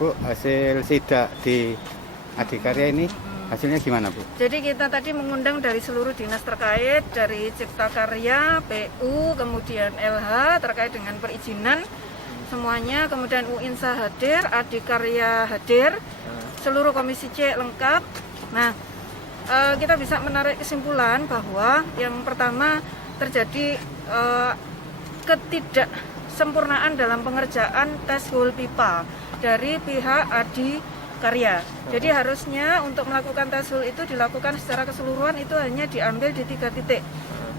Bu, hasil sidak di Adikarya ini hasilnya gimana, Bu? Jadi kita tadi mengundang dari seluruh dinas terkait, dari Cipta Karya, PU, kemudian LH terkait dengan perizinan semuanya, kemudian UINSA hadir, Adikarya hadir, seluruh komisi C lengkap. Nah, kita bisa menarik kesimpulan bahwa yang pertama terjadi ketidaksempurnaan dalam pengerjaan tes hole pipa dari pihak Adikarya. Jadi harusnya untuk melakukan tes hole itu dilakukan secara keseluruhan itu hanya diambil di 3 titik,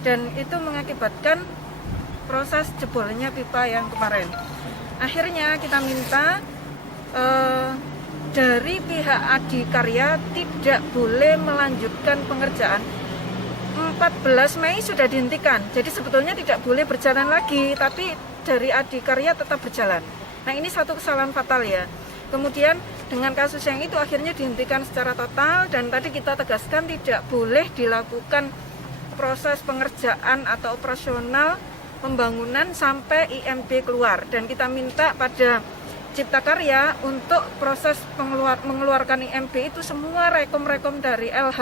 dan itu mengakibatkan proses jebolnya pipa yang kemarin. Akhirnya kita minta dari pihak Adikarya tidak boleh melanjutkan pengerjaan. 14 Mei sudah dihentikan, jadi sebetulnya tidak boleh berjalan lagi, tapi dari Adikarya tetap berjalan. Nah, ini satu kesalahan fatal ya. Kemudian dengan kasus yang itu akhirnya dihentikan secara total, dan tadi kita tegaskan tidak boleh dilakukan proses pengerjaan atau operasional pembangunan sampai IMB keluar, dan kita minta pada Cipta Karya untuk proses mengeluarkan IMB itu semua rekom-rekom dari LH,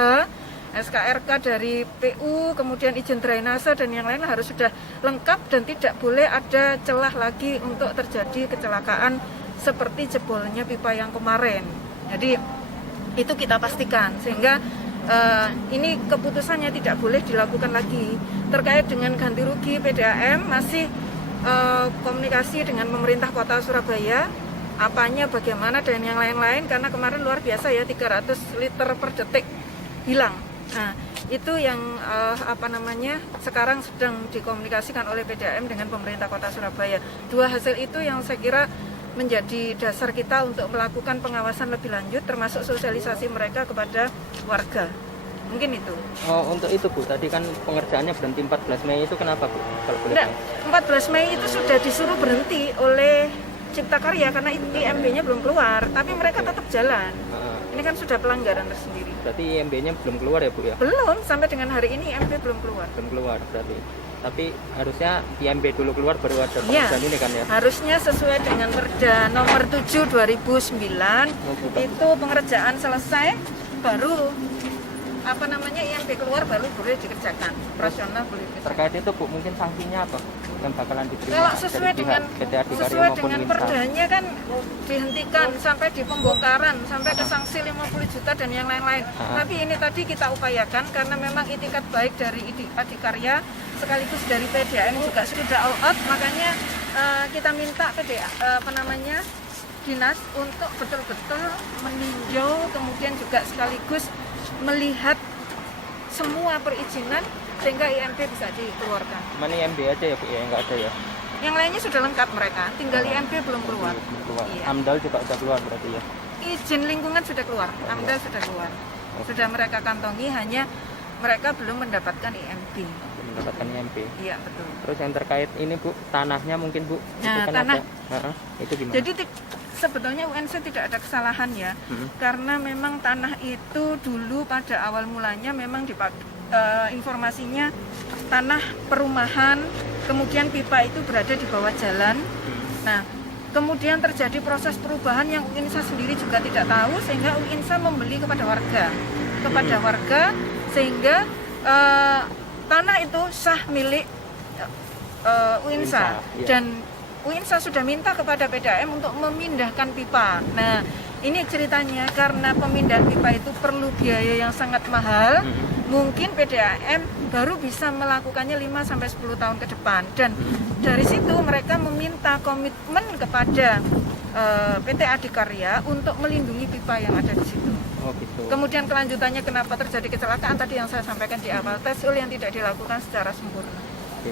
SKRK dari PU, kemudian izin drainase dan yang lain harus sudah lengkap dan tidak boleh ada celah lagi untuk terjadi kecelakaan seperti jebolnya pipa yang kemarin. Jadi itu kita pastikan sehingga ini keputusannya tidak boleh dilakukan lagi. Terkait dengan ganti rugi PDAM masih komunikasi dengan pemerintah kota Surabaya, apanya bagaimana dan yang lain-lain, karena kemarin luar biasa ya, 300 liter per detik hilang. Nah, itu yang sekarang sedang dikomunikasikan oleh PDAM dengan pemerintah kota Surabaya. Dua hasil itu yang saya kira menjadi dasar kita untuk melakukan pengawasan lebih lanjut, termasuk sosialisasi mereka kepada warga. Mungkin itu. Oh, untuk itu Bu, tadi kan pengerjaannya berhenti 14 Mei itu kenapa Bu? Kalau boleh Enggak, 14 Mei itu sudah disuruh berhenti oleh Cipta Karya karena IMB-nya belum keluar, tapi mereka tetap jalan. Ini kan sudah pelanggaran tersendiri. Berarti IMB-nya belum keluar ya Bu ya? Belum, sampai dengan hari ini IMB belum keluar. Belum keluar berarti. Tapi harusnya IMB dulu keluar baru ada pengerjaan ini kan ya? Harusnya sesuai dengan Perda nomor 7 2009 itu pengerjaan selesai baru IMB keluar baru boleh dikerjakan, operasional boleh dikerjakan. Terkait itu Bu, mungkin sanksinya apa yang bakalan diterima? Kalau sesuai dengan perdanya kan dihentikan sampai di pembongkaran, sampai ke sanksi 50 juta dan yang lain-lain. Tapi ini tadi kita upayakan karena memang itikat baik dari Adikarya sekaligus dari PDAM juga sudah all out, makanya kita minta dinas untuk betul-betul meninjau, kemudian juga sekaligus melihat semua perizinan sehingga IMB bisa dikeluarkan. Mana IMB aja ya Bu ya, nggak ada ya? Yang lainnya sudah lengkap mereka, tinggal IMB belum keluar. Iya. AMDAL juga sudah keluar berarti ya? Izin lingkungan sudah keluar, AMDAL sudah keluar. Sudah mereka kantongi, hanya mereka belum mendapatkan IMB. Mendapatkan IMB. Iya, betul. Terus yang terkait ini Bu, tanahnya mungkin Bu? Nah, itu kan tanah. Itu gimana? Jadi sebetulnya UNC tidak ada kesalahan ya, karena memang tanah itu dulu pada awal mulanya memang informasinya tanah perumahan, kemudian pipa itu berada di bawah jalan. Nah, kemudian terjadi proses perubahan yang UINSA sendiri juga tidak tahu, sehingga UINSA membeli kepada warga, sehingga tanah itu sah milik UINSA, dan UINSA sudah minta kepada PDAM untuk memindahkan pipa. Nah, ini ceritanya karena pemindahan pipa itu perlu biaya yang sangat mahal. Mungkin PDAM baru bisa melakukannya 5-10 tahun ke depan. Dan dari situ mereka meminta komitmen kepada PT Adikarya untuk melindungi pipa yang ada di situ. Oh, gitu. Kemudian kelanjutannya kenapa terjadi kecelakaan tadi yang saya sampaikan di awal, tes hole yang tidak dilakukan secara sempurna. Oke.